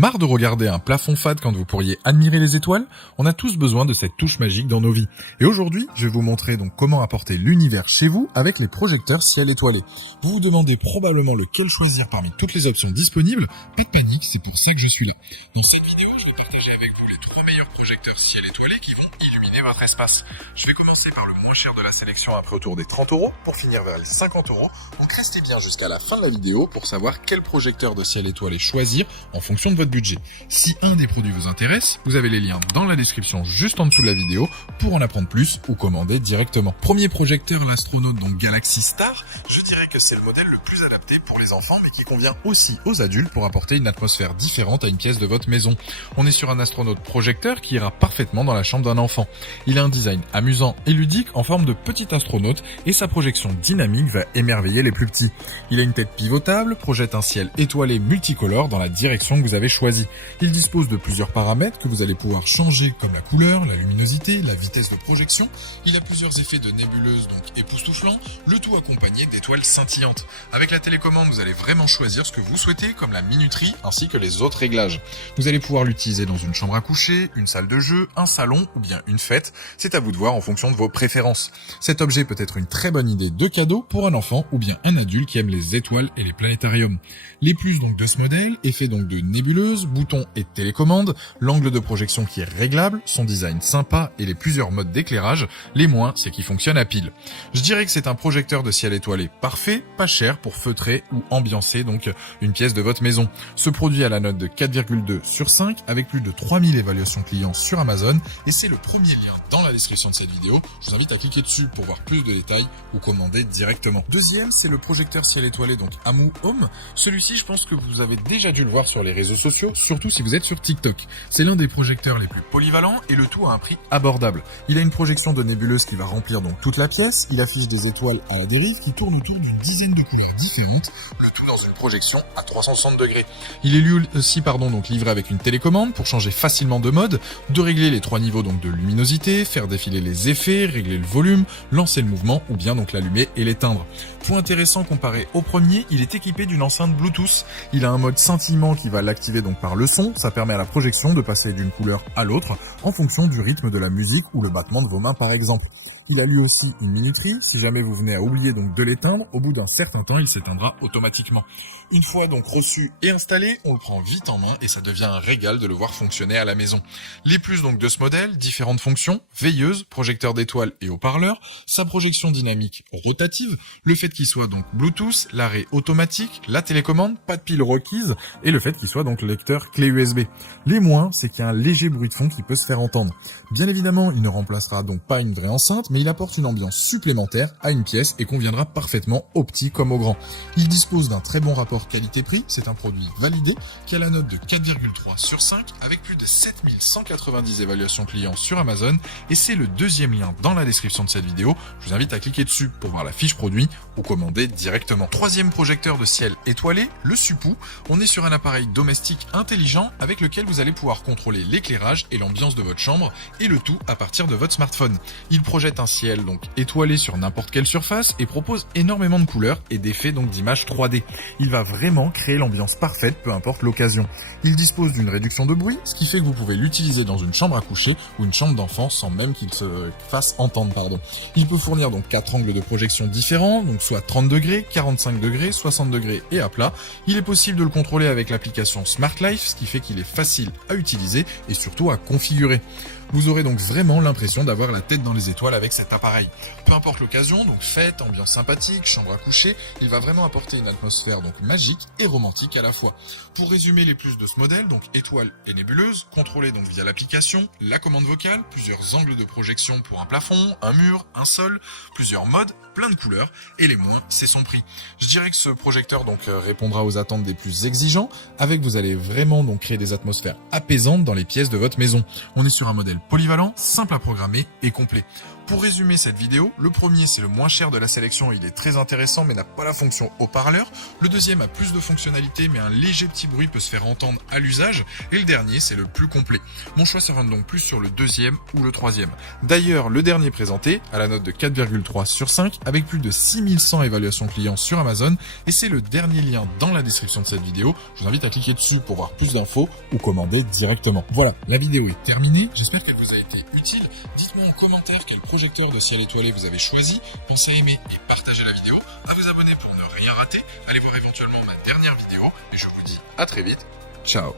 Marre de regarder un plafond fade quand vous pourriez admirer les étoiles? On a tous besoin de cette touche magique dans nos vies. Et aujourd'hui, je vais vous montrer donc comment apporter l'univers chez vous avec les projecteurs ciel étoilé. Vous vous demandez probablement lequel choisir parmi toutes les options disponibles. Pas de panique, c'est pour ça que je suis là. Dans cette vidéo, je vais partager avec vous les 3 meilleurs projecteurs ciel étoilé qui vont illuminer votre espace. Je vais commencer par le moins cher de la sélection à prix autour des 30 € pour finir vers les 50 €. Donc restez bien jusqu'à la fin de la vidéo pour savoir quel projecteur de ciel étoilé choisir en fonction de votre budget. Si un des produits vous intéresse, vous avez les liens dans la description juste en dessous de la vidéo pour en apprendre plus ou commander directement. Premier projecteur, l'astronaute donc Galaxy Star. Je dirais que c'est le modèle le plus adapté pour les enfants mais qui convient aussi aux adultes pour apporter une atmosphère différente à une pièce de votre maison. On est sur un astronaute projecteur qui ira parfaitement dans la chambre d'un enfant. Il a un design amusant et ludique en forme de petit astronaute et sa projection dynamique va émerveiller les plus petits. Il a une tête pivotable, projette un ciel étoilé multicolore dans la direction que vous avez choisie. Il dispose de plusieurs paramètres que vous allez pouvoir changer comme la couleur, la luminosité, la vitesse de projection. Il a plusieurs effets de nébuleuse donc époustouflants, le tout accompagné d'étoiles scintillantes. Avec la télécommande, vous allez vraiment choisir ce que vous souhaitez comme la minuterie ainsi que les autres réglages. Vous allez pouvoir l'utiliser dans une chambre à coucher, une salle de jeu, un salon ou bien une fête. C'est à vous de voir en fonction de vos préférences. Cet objet peut être une très bonne idée de cadeau pour un enfant ou bien un adulte qui aime les étoiles et les planétariums. Les plus donc de ce modèle est fait donc de nébuleuses, boutons et télécommande, l'angle de projection qui est réglable, son design sympa et les plusieurs modes d'éclairage. Les moins, c'est qu'il fonctionne à pile. Je dirais que c'est un projecteur de ciel étoilé parfait, pas cher pour feutrer ou ambiancer donc une pièce de votre maison. Ce produit a la note de 4,2 sur 5 avec plus de 3000 évaluations clients sur Amazon et c'est le premier lien dans la description de cette vidéo. Je vous invite à cliquer dessus pour voir plus de détails ou commander directement. Deuxième, c'est le projecteur ciel étoilé donc Amu Home. Celui-ci, je pense que vous avez déjà dû le voir sur les réseaux sociaux, surtout si vous êtes sur TikTok. C'est l'un des projecteurs les plus polyvalents et le tout à un prix abordable. Il a une projection de nébuleuse qui va remplir donc toute la pièce. Il affiche des étoiles à la dérive qui tournent autour d'une dizaine de couleurs différentes, le tout dans une projection à 360 degrés. Il est lui aussi donc livré avec une télécommande pour changer facilement de mode, de régler les 3 niveaux donc de luminosité, faire défiler les effets, régler le volume, lancer le mouvement ou bien donc l'allumer et l'éteindre. Point intéressant comparé au premier, il est équipé d'une enceinte Bluetooth. Il a un mode scintillement qui va l'activer donc par le son. Ça permet à la projection de passer d'une couleur à l'autre en fonction du rythme de la musique ou le battement de vos mains par exemple. Il a lui aussi une minuterie. Si jamais vous venez à oublier donc de l'éteindre, au bout d'un certain temps, il s'éteindra automatiquement. Une fois donc reçu et installé, on le prend vite en main et ça devient un régal de le voir fonctionner à la maison. Les plus donc de ce modèle, différentes fonctions, veilleuse, projecteur d'étoiles et haut-parleur, sa projection dynamique rotative, le fait qu'il soit donc Bluetooth, l'arrêt automatique, la télécommande, pas de pile requise et le fait qu'il soit donc lecteur clé USB. Les moins, c'est qu'il y a un léger bruit de fond qui peut se faire entendre. Bien évidemment, il ne remplacera donc pas une vraie enceinte, mais il apporte une ambiance supplémentaire à une pièce et conviendra parfaitement aux petits comme aux grands. Il dispose d'un très bon rapport qualité-prix, c'est un produit validé qui a la note de 4,3 sur 5 avec plus de 7190 évaluations clients sur Amazon et c'est le deuxième lien dans la description de cette vidéo. Je vous invite à cliquer dessus pour voir la fiche produit ou commander directement. Troisième projecteur de ciel étoilé, le Supou. On est sur un appareil domestique intelligent avec lequel vous allez pouvoir contrôler l'éclairage et l'ambiance de votre chambre et le tout à partir de votre smartphone. Il projette un ciel donc étoilé sur n'importe quelle surface et propose énormément de couleurs et d'effets donc d'images 3D. Il va vraiment créer l'ambiance parfaite peu importe l'occasion. Il dispose d'une réduction de bruit, ce qui fait que vous pouvez l'utiliser dans une chambre à coucher ou une chambre d'enfant sans même qu'il se fasse entendre. Il peut fournir donc 4 angles de projection différents, donc soit 30 degrés, 45 degrés, 60 degrés et à plat. Il est possible de le contrôler avec l'application Smart Life, ce qui fait qu'il est facile à utiliser et surtout à configurer. Vous aurez donc vraiment l'impression d'avoir la tête dans les étoiles avec cet appareil. Peu importe l'occasion, donc fête, ambiance sympathique, chambre à coucher, il va vraiment apporter une atmosphère donc magique et romantique à la fois. Pour résumer les plus de ce modèle, donc étoiles et nébuleuses, contrôlées donc via l'application, la commande vocale, plusieurs angles de projection pour un plafond, un mur, un sol, plusieurs modes, plein de couleurs, et les moins, c'est son prix. Je dirais que ce projecteur donc répondra aux attentes des plus exigeants, avec vous allez vraiment donc créer des atmosphères apaisantes dans les pièces de votre maison. On est sur un modèle polyvalent, simple à programmer et complet. Pour résumer cette vidéo, le premier c'est le moins cher de la sélection, il est très intéressant mais n'a pas la fonction haut-parleur. Le deuxième a plus de fonctionnalités mais un léger petit bruit peut se faire entendre à l'usage. Et le dernier c'est le plus complet. Mon choix se rend donc plus sur le deuxième ou le troisième. D'ailleurs, le dernier présenté a la note de 4,3 sur 5 avec plus de 6100 évaluations clients sur Amazon et c'est le dernier lien dans la description de cette vidéo. Je vous invite à cliquer dessus pour voir plus d'infos ou commander directement. Voilà, la vidéo est terminée. J'espère qu'elle vous a été utile. Dites-moi en commentaire quel projecteur de ciel étoilé vous avez choisi. Pensez à aimer et partager la vidéo, à vous abonner pour ne rien rater. Allez voir éventuellement ma dernière vidéo et je vous dis à très vite. Ciao.